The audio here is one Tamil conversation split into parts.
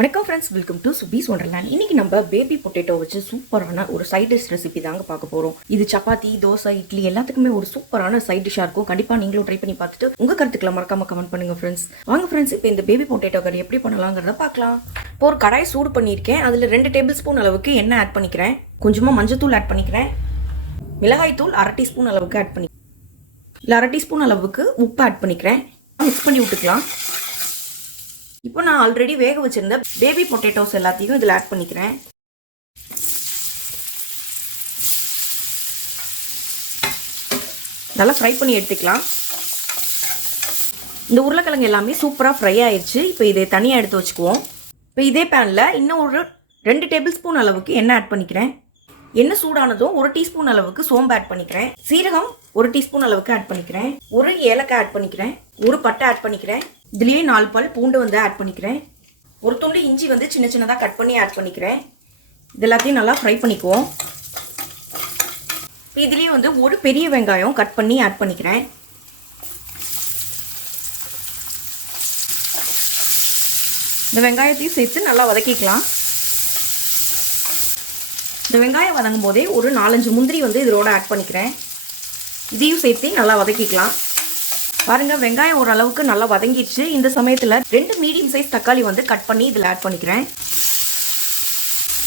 வணக்கம் ஃப்ரெண்ட்ஸ், வெல்கம் டு சுபீஸ் ஒண்டர்லேண்ட். இன்னைக்கு நம்ம பேபி பொட்டேட்டோ வச்சு சூப்பரான ஒரு சைட் டிஷ் ரெசிபி தாங்க பார்க்க போகிறோம். இது சப்பாத்தி, தோசை, இட்லி எல்லாத்துக்குமே ஒரு சூப்பரான சைட் டிஷ்ஷாக இருக்கும். கண்டிப்பாக நீங்களும் ட்ரை பண்ணி பார்த்துட்டு உங்கள் கருத்துக்களை மறக்காம கமெண்ட் பண்ணுங்க ஃப்ரெண்ட்ஸ். வாங்க ஃப்ரெண்ட்ஸ், இப்போ இந்த பேபி பொட்டேட்டோ கறி எப்படி பண்ணலாங்கிறத பார்க்கலாம். இப்போ ஒரு கடாய் சூடு பண்ணியிருக்கேன். அதில் 2 டேபிள் ஸ்பூன் அளவுக்கு எண்ணெய் ஆட் பண்ணிக்கிறேன். கொஞ்சமாக மஞ்சத்தூள் ஆட் பண்ணிக்கிறேன். மிளகாய் தூள் 1/2 டீஸ்பூன் அளவுக்கு ஆட் பண்ணி இல்லை 1/2 டீஸ்பூன் அளவுக்கு உப்பு ஆட் பண்ணிக்கிறேன். மிக்ஸ் பண்ணி விட்டுக்கலாம். இப்போ நான் ஆல்ரெடி வேக வச்சிருந்த பேபி பொட்டேட்டோஸ் எல்லாத்தையும் இதில் ஆட் பண்ணிக்கிறேன். நல்லா ஃப்ரை பண்ணி எடுத்துக்கலாம். இந்த உருளைக்கிழங்கு எல்லாமே சூப்பராக ஃப்ரை ஆயிடுச்சு. இப்போ இதை தனியாக எடுத்து வச்சுக்குவோம். இப்போ இதே பேனில் இன்னும் ஒரு 2 டேபிள் ஸ்பூன் அளவுக்கு எண்ணெய் ஆட் பண்ணிக்கிறேன். எண்ணெய் சூடானதும் 1 டீஸ்பூன் அளவுக்கு சோம்பு ஆட் பண்ணிக்கிறேன். சீரகம் 1 டீஸ்பூன் அளவுக்கு ஆட் பண்ணிக்கிறேன். ஒரு ஏலக்காய் ஆட் பண்ணிக்கிறேன். ஒரு பட்டை ஆட் பண்ணிக்கிறேன். இதுலேயே 4 பல் பூண்டு வந்து ஆட் பண்ணிக்கிறேன். ஒரு துண்டு இஞ்சி வந்து சின்ன சின்னதாக கட் பண்ணி ஆட் பண்ணிக்கிறேன். இது எல்லாத்தையும் நல்லா ஃப்ரை பண்ணிக்குவோம். இதுலேயே வந்து ஒரு பெரிய வெங்காயம் கட் பண்ணி ஆட் பண்ணிக்கிறேன். இந்த வெங்காயத்தையும் சேர்த்து நல்லா வதக்கிக்கலாம். இந்த வெங்காயம் வதங்கும் போதே ஒரு 4-5 முந்திரி வந்து இதோட ஆட் பண்ணிக்கிறேன். இதையும் சேர்த்து நல்லா வதக்கிக்கலாம். பாருங்க, வெங்காயம் ஓரளவுக்கு நல்லா வதங்கிடுச்சு. இந்த சமயத்தில் 2 மீடியம் சைஸ் தக்காளி வந்து கட் பண்ணி இதில் ஆட் பண்ணிக்கிறேன்.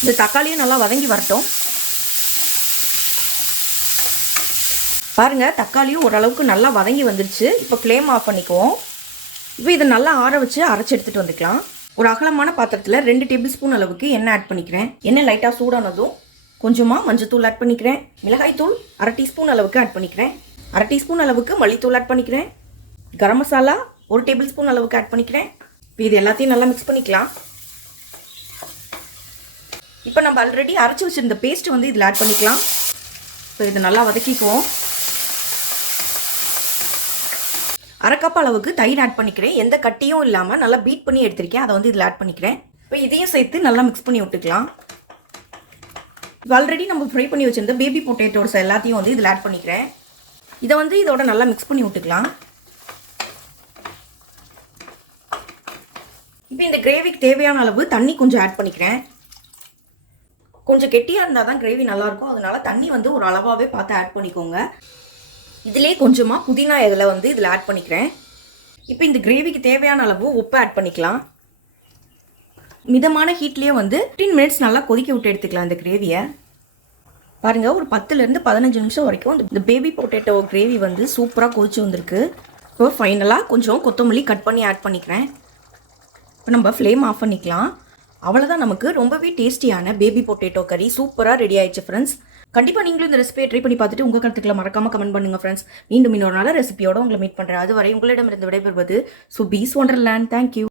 இந்த தக்காளியும் நல்லா வதங்கி வரட்டும். பாருங்க, தக்காளியும் ஓரளவுக்கு நல்லா வதங்கி வந்துருச்சு. இப்போ ஃப்ளேம் ஆஃப் பண்ணிக்குவோம். இப்போ இதை நல்லா ஆற வச்சு அரைச்சி எடுத்துகிட்டு வந்துக்கலாம். ஒரு அகலமான பாத்திரத்தில் 2 டேபிள் ஸ்பூன் அளவுக்கு எண்ணெய் ஆட் பண்ணிக்கிறேன். எண்ணெய் லைட்டாக சூடானதும் கொஞ்சமாக மஞ்சத்தூள் ஆட் பண்ணிக்கிறேன். மிளகாய் தூள் 1/2 டீஸ்பூன் அளவுக்கு ஆட் பண்ணிக்கிறேன். 1/2 டீஸ்பூன் அளவுக்கு மல்லித்தூள் ஆட் பண்ணிக்கிறேன். கரம் மசாலா 1 டேபிள் ஸ்பூன் அளவுக்கு ஆட் பண்ணிக்கிறேன். இப்போ இது எல்லாத்தையும் நல்லா மிக்ஸ் பண்ணிக்கலாம். இப்போ நம்ம ஆல்ரெடி அரைச்சி வச்சிருந்த பேஸ்ட் வந்து இதில் ஆட் பண்ணிக்கலாம். இப்போ இதை நல்லா வதக்கிக்குவோம். 1/2 கப் அளவுக்கு தயிர் ஆட் பண்ணிக்கிறேன். எந்த கட்டியும் இல்லாமல் நல்லா பீட் பண்ணி எடுத்திருக்கேன். அதை வந்து இதில் ஆட் பண்ணிக்கிறேன். இப்போ இதையும் சேர்த்து நல்லா மிக்ஸ் பண்ணி விட்டுக்கலாம். இப்போ ஆல்ரெடி நம்ம ஃப்ரை பண்ணி வச்சிருந்த பேபி பொட்டேட்டோஸ் எல்லாத்தையும் வந்து இதில் ஆட் பண்ணிக்கிறேன். இதை வந்து இதோட நல்லா மிக்ஸ் பண்ணி விட்டுக்கலாம். இப்போ இந்த கிரேவிக்கு தேவையான அளவு தண்ணி கொஞ்சம் ஆட் பண்ணிக்கிறேன். கொஞ்சம் கெட்டியாக இருந்தால் தான் கிரேவி நல்லாயிருக்கும். அதனால தண்ணி வந்து ஒரு அளவாகவே பார்த்து ஆட் பண்ணிக்கோங்க. இதிலே கொஞ்சமாக புதினா இதில் வந்து இதில் ஆட் பண்ணிக்கிறேன். இப்போ இந்த கிரேவிக்கு தேவையான அளவு உப்பு ஆட் பண்ணிக்கலாம். மிதமான ஹீட்லேயே வந்து 15 மினிட்ஸ் நல்லா கொதிக்க விட்டு எடுத்துக்கலாம் இந்த கிரேவியை. பாருங்கள், ஒரு 10லேருந்து 15 நிமிஷம் வரைக்கும் இந்த பேபி பொட்டேட்டோ கிரேவி வந்து சூப்பராக கொதிச்சு வந்திருக்கு. இப்போ ஃபைனலாக கொஞ்சம் கொத்தமல்லி கட் பண்ணி ஆட் பண்ணிக்கிறேன். இப்போ நம்ம ஃப்ளேம் ஆஃப் பண்ணிக்கலாம். அவ்வளோதான், நமக்கு ரொம்பவே டேஸ்டியான பேபி பொட்டேட்டோ கறி சூப்பராக ரெடி ஆயிடுச்சு ஃப்ரெண்ட்ஸ். கண்டிப்பாக நீங்களும் இந்த ரெசிபியை ட்ரை பண்ணி பார்த்துட்டு உங்கள் கருத்துக்களை மறக்காமல் கமெண்ட் பண்ணுங்கள் ஃப்ரெண்ட்ஸ். மீண்டும் இன்னொரு நல்ல ரெசிபியோட உங்களை மீட் பண்ணுறேன். அதுவரை உங்களிடமிருந்து விடைபெறுவது சுபீஸ் ஒண்டர்லேண்ட். தேங்க்யூ.